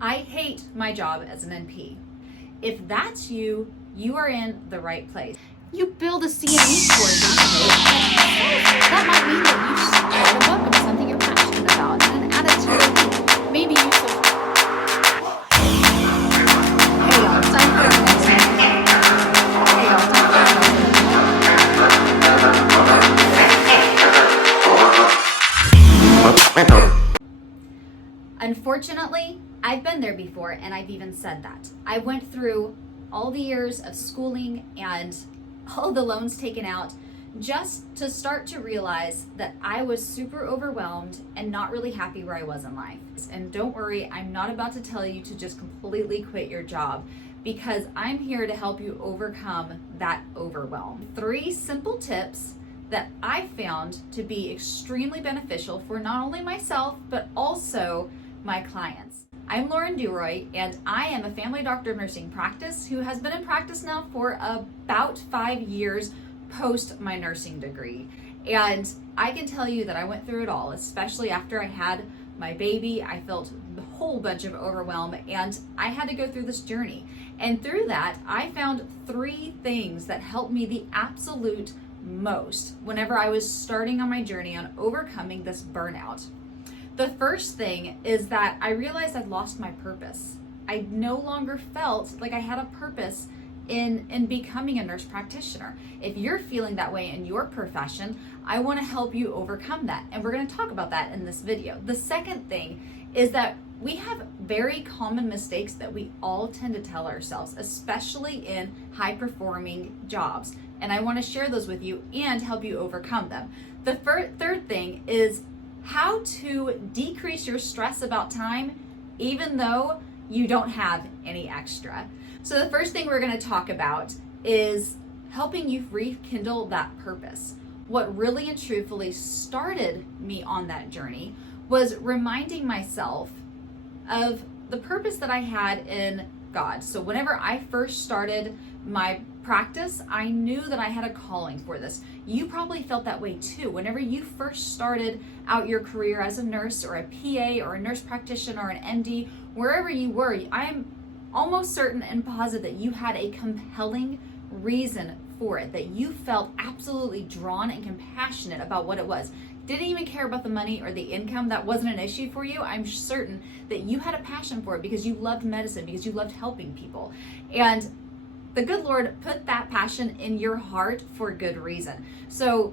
I hate my job as an NP. If that's you, you are in the right place. You build a CME score that might mean that you start a book about something you're passionate about and an attitude. Maybe you Hey y'all, it's time for our next meeting. Hey y'all, it's time for our next meeting. Unfortunately, I've been there before, and I've even said that. I went through all the years of schooling and all the loans taken out just to start to realize that I was super overwhelmed and not really happy where I was in life. And don't worry, I'm not about to tell you to just completely quit your job, because I'm here to help you overcome that overwhelm. 3 simple tips that I found to be extremely beneficial for not only myself, but also my clients. I'm Lauren Duroy, and I am a family doctor of nursing practice who has been in practice now for about 5 years post my nursing degree. And I can tell you that I went through it all, especially after I had my baby. I felt a whole bunch of overwhelm, and I had to go through this journey. And through that, I found 3 things that helped me the absolute most whenever I was starting on my journey on overcoming this burnout. The first thing is that I realized I'd lost my purpose. I no longer felt like I had a purpose in becoming a nurse practitioner. If you're feeling that way in your profession, I want to help you overcome that. And we're going to talk about that in this video. The second thing is that we have very common mistakes that we all tend to tell ourselves, especially in high performing jobs. And I want to share those with you and help you overcome them. The third thing is how to decrease your stress about time, even though you don't have any extra. So the first thing we're going to talk about is helping you rekindle that purpose. What really and truthfully started me on that journey was reminding myself of the purpose that I had in God. So whenever I first started my practice, I knew that I had a calling for this. You probably felt that way too. Whenever you first started out your career as a nurse or a PA or a nurse practitioner or an MD, wherever you were, I'm almost certain and positive that you had a compelling reason for it, that you felt absolutely drawn and compassionate about what it was. Didn't even care about the money or the income. That wasn't an issue for you. I'm certain that you had a passion for it because you loved medicine, because you loved helping people. And the good Lord put that passion in your heart for good reason. So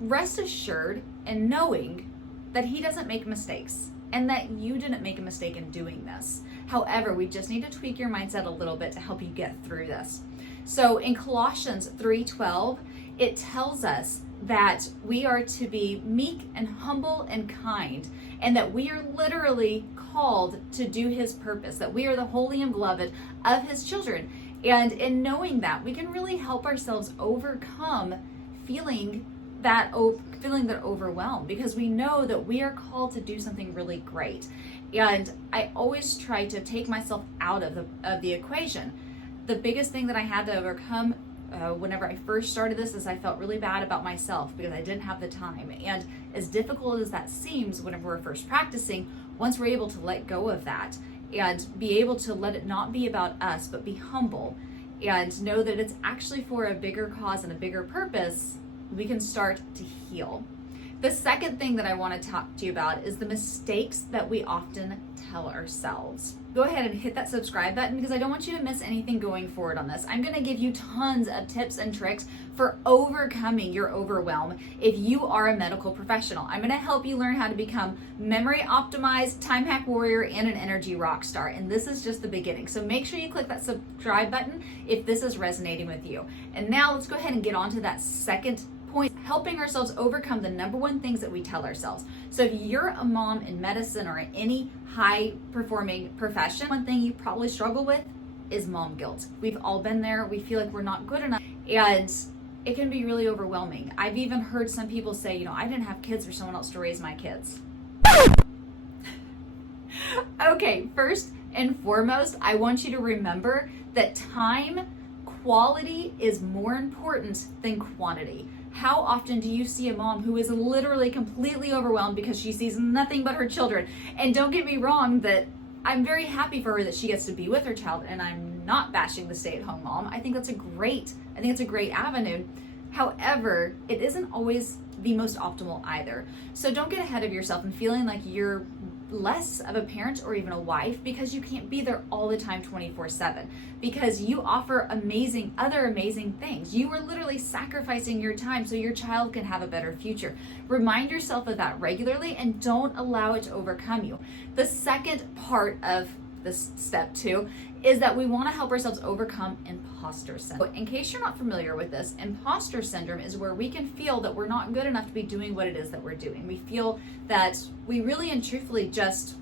rest assured in knowing that He doesn't make mistakes and that you didn't make a mistake in doing this. However, we just need to tweak your mindset a little bit to help you get through this. So in Colossians 3:12, it tells us that we are to be meek and humble and kind, and that we are literally called to do His purpose, that we are the holy and beloved of His children. And in knowing that, we can really help ourselves overcome feeling that overwhelm, because we know that we are called to do something really great. And I always try to take myself out of the equation. The biggest thing that I had to overcome whenever I first started this is I felt really bad about myself because I didn't have the time. And as difficult as that seems whenever we're first practicing, once we're able to let go of that and be able to let it not be about us, but be humble and know that it's actually for a bigger cause and a bigger purpose, we can start to heal. The second thing that I want to talk to you about is the mistakes that we often tell ourselves. Go ahead and hit that subscribe button because I don't want you to miss anything going forward on this. I'm going to give you tons of tips and tricks for overcoming your overwhelm if you are a medical professional. I'm going to help you learn how to become memory optimized, time hack warrior, and an energy rock star. And this is just the beginning. So make sure you click that subscribe button if this is resonating with you. And now let's go ahead and get on to that second point, helping ourselves overcome the number one things that we tell ourselves. So if you're a mom in medicine or in any high performing profession, one thing you probably struggle with is mom guilt. We've all been there. We feel like we're not good enough, and it can be really overwhelming. I've even heard some people say, I didn't have kids for someone else to raise my kids. Okay, first and foremost, I want you to remember that time quality is more important than quantity. How often do you see a mom who is literally completely overwhelmed because she sees nothing but her children? And don't get me wrong that I'm very happy for her that she gets to be with her child, and I'm not bashing the stay-at-home mom. I think it's a great avenue. However, it isn't always the most optimal either. So don't get ahead of yourself and feeling like you're less of a parent or even a wife because you can't be there all the time 24/7, because you offer other amazing things. You are literally sacrificing your time so your child can have a better future. Remind yourself of that regularly and don't allow it to overcome you. The second part of this step 2 is that we want to help ourselves overcome imposter syndrome. In case you're not familiar with this, imposter syndrome is where we can feel that we're not good enough to be doing what it is that we're doing. We feel that we really and truthfully just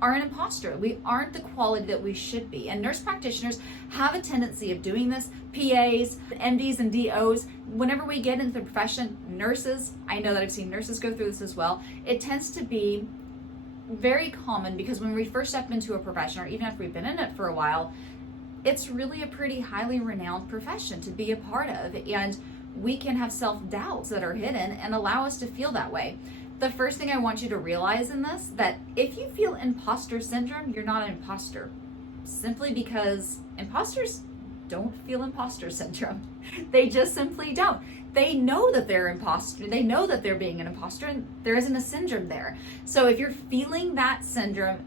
are an imposter. We aren't the quality that we should be. And nurse practitioners have a tendency of doing this. PAs, MDs, and DOs, whenever we get into the profession, nurses, I know that I've seen nurses go through this as well, it tends to be very common because when we first step into a profession, or even after we've been in it for a while, it's really a pretty highly renowned profession to be a part of, and we can have self-doubts that are hidden and allow us to feel that way. The first thing I want you to realize in this, that if you feel imposter syndrome, you're not an imposter, simply because imposters don't feel imposter syndrome. They just simply don't. They know that they're imposter. They know that they're being an imposter, and there isn't a syndrome there. So if you're feeling that syndrome,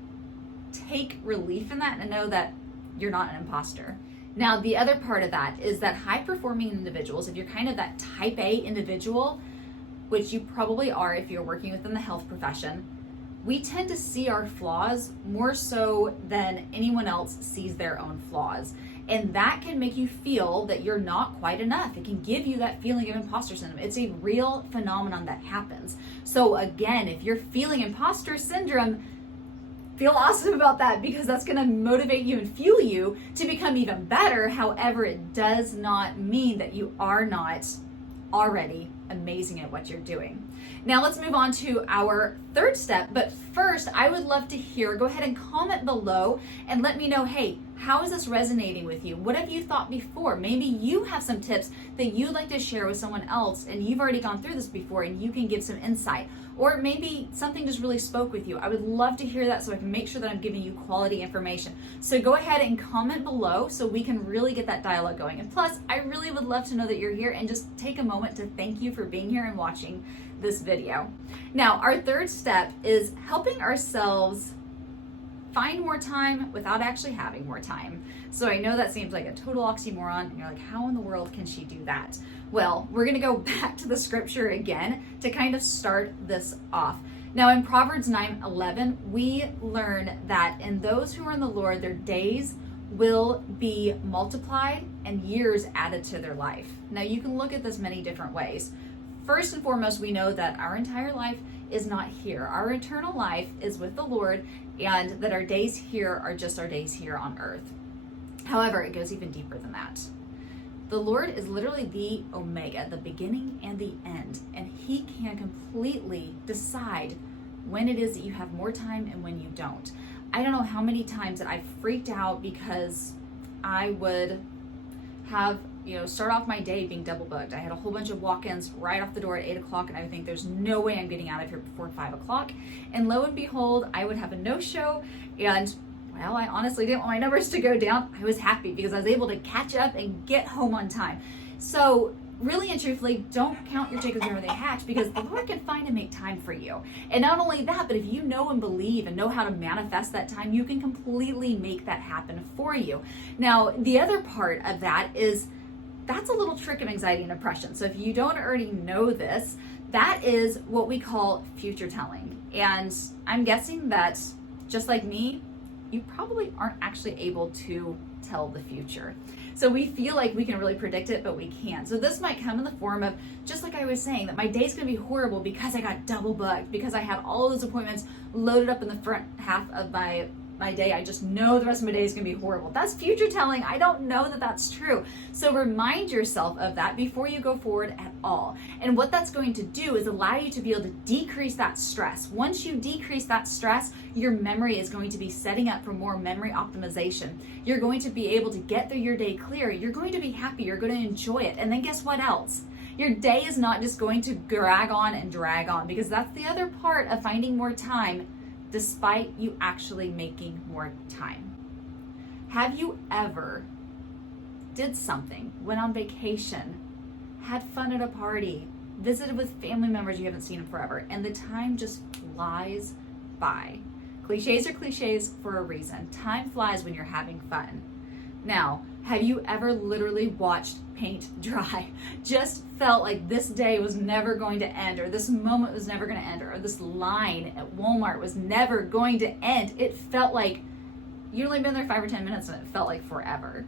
take relief in that and know that you're not an imposter. Now, the other part of that is that high-performing individuals, if you're kind of that type A individual, which you probably are if you're working within the health profession, we tend to see our flaws more so than anyone else sees their own flaws. And that can make you feel that you're not quite enough. It can give you that feeling of imposter syndrome. It's a real phenomenon that happens. So again, if you're feeling imposter syndrome, feel awesome about that, because that's going to motivate you and fuel you to become even better. However, it does not mean that you are not already amazing at what you're doing. Now let's move on to our third step. But first, I would love to hear, go ahead and comment below and let me know, hey, how is this resonating with you? What have you thought before? Maybe you have some tips that you'd like to share with someone else and you've already gone through this before and you can give some insight. Or maybe something just really spoke with you. I would love to hear that so I can make sure that I'm giving you quality information. So go ahead and comment below so we can really get that dialogue going. And plus, I really would love to know that you're here and just take a moment to thank you for being here and watching this video. Now, our third step is helping ourselves find more time without actually having more time. So I know that seems like a total oxymoron, and you're like, how in the world can she do that? Well, we're gonna go back to the scripture again to kind of start this off. Now in Proverbs 9:11, we learn that in those who are in the Lord, their days will be multiplied and years added to their life. Now you can look at this many different ways. First and foremost, we know that our entire life is not here. Our eternal life is with the Lord, and that our days here are just our days here on earth. However, it goes even deeper than that. The Lord is literally the Omega, the beginning and the end, and He can completely decide when it is that you have more time and when you don't. I don't know how many times that I've freaked out because I would have, start off my day being double booked. I had a whole bunch of walk-ins right off the door at 8 o'clock, and I would think there's no way I'm getting out of here before 5 o'clock. And lo and behold, I would have a no-show, and well, I honestly didn't want my numbers to go down. I was happy because I was able to catch up and get home on time. So really and truthfully, don't count your chickens before they hatch, because the Lord can find and make time for you. And not only that, but if you know and believe and know how to manifest that time, you can completely make that happen for you. Now, the other part of that is, that's a little trick of anxiety and depression. So if you don't already know this, that is what we call future telling. And I'm guessing that just like me, you probably aren't actually able to tell the future. So we feel like we can really predict it, but we can't. So this might come in the form of, just like I was saying, that my day's gonna be horrible because I got double booked, because I had all of those appointments loaded up in the front half of my day. I just know the rest of my day is gonna be horrible. That's future telling. I don't know that that's true. So remind yourself of that before you go forward at all. And what that's going to do is allow you to be able to decrease that stress. Once you decrease that stress, your memory is going to be setting up for more memory optimization. You're going to be able to get through your day clear. You're going to be happy. You're going to enjoy it. And then guess what else? Your day is not just going to drag on and drag on, because that's the other part of finding more time despite you actually making more time. Have you ever did something, went on vacation, had fun at a party, visited with family members you haven't seen in forever, and the time just flies by? Cliches are cliches for a reason. Time flies when you're having fun. Now, have you ever literally watched paint dry? Just felt like this day was never going to end, or this moment was never going to end, or this line at Walmart was never going to end. It felt like you'd only been there 5 or 10 minutes and it felt like forever.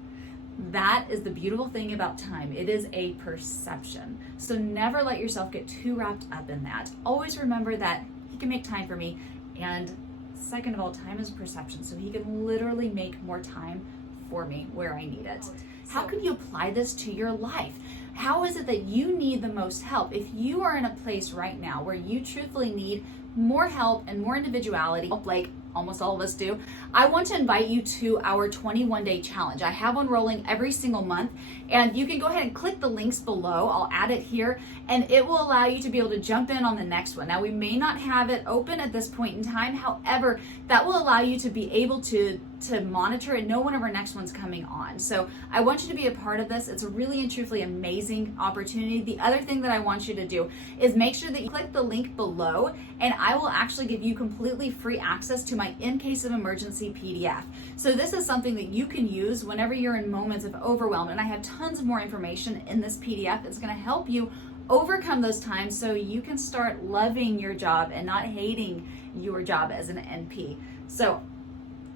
That is the beautiful thing about time. It is a perception. So never let yourself get too wrapped up in that. Always remember that He can make time for me. And second of all, time is perception. So He can literally make more time for me where I need it. How can you apply this to your life? How is it that you need the most help? If you are in a place right now where you truthfully need more help and more individuality, like almost all of us do, I want to invite you to our 21-day challenge. I have one rolling every single month, and you can go ahead and click the links below. I'll add it here, and it will allow you to be able to jump in on the next one. Now, we may not have it open at this point in time. However, that will allow you to be able to monitor and know whenever our next one's coming on. So I want you to be a part of this. It's a really and truthfully amazing opportunity. The other thing that I want you to do is make sure that you click the link below, and I will actually give you completely free access to my In Case of Emergency PDF. So this is something that you can use whenever you're in moments of overwhelm, and I have tons of more information in this PDF. It's going to help you overcome those times so you can start loving your job and not hating your job as an NP. So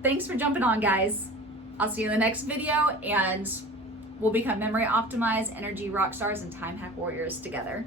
thanks for jumping on, guys. I'll see you in the next video, and we'll become memory optimized, energy rock stars, and time hack warriors together.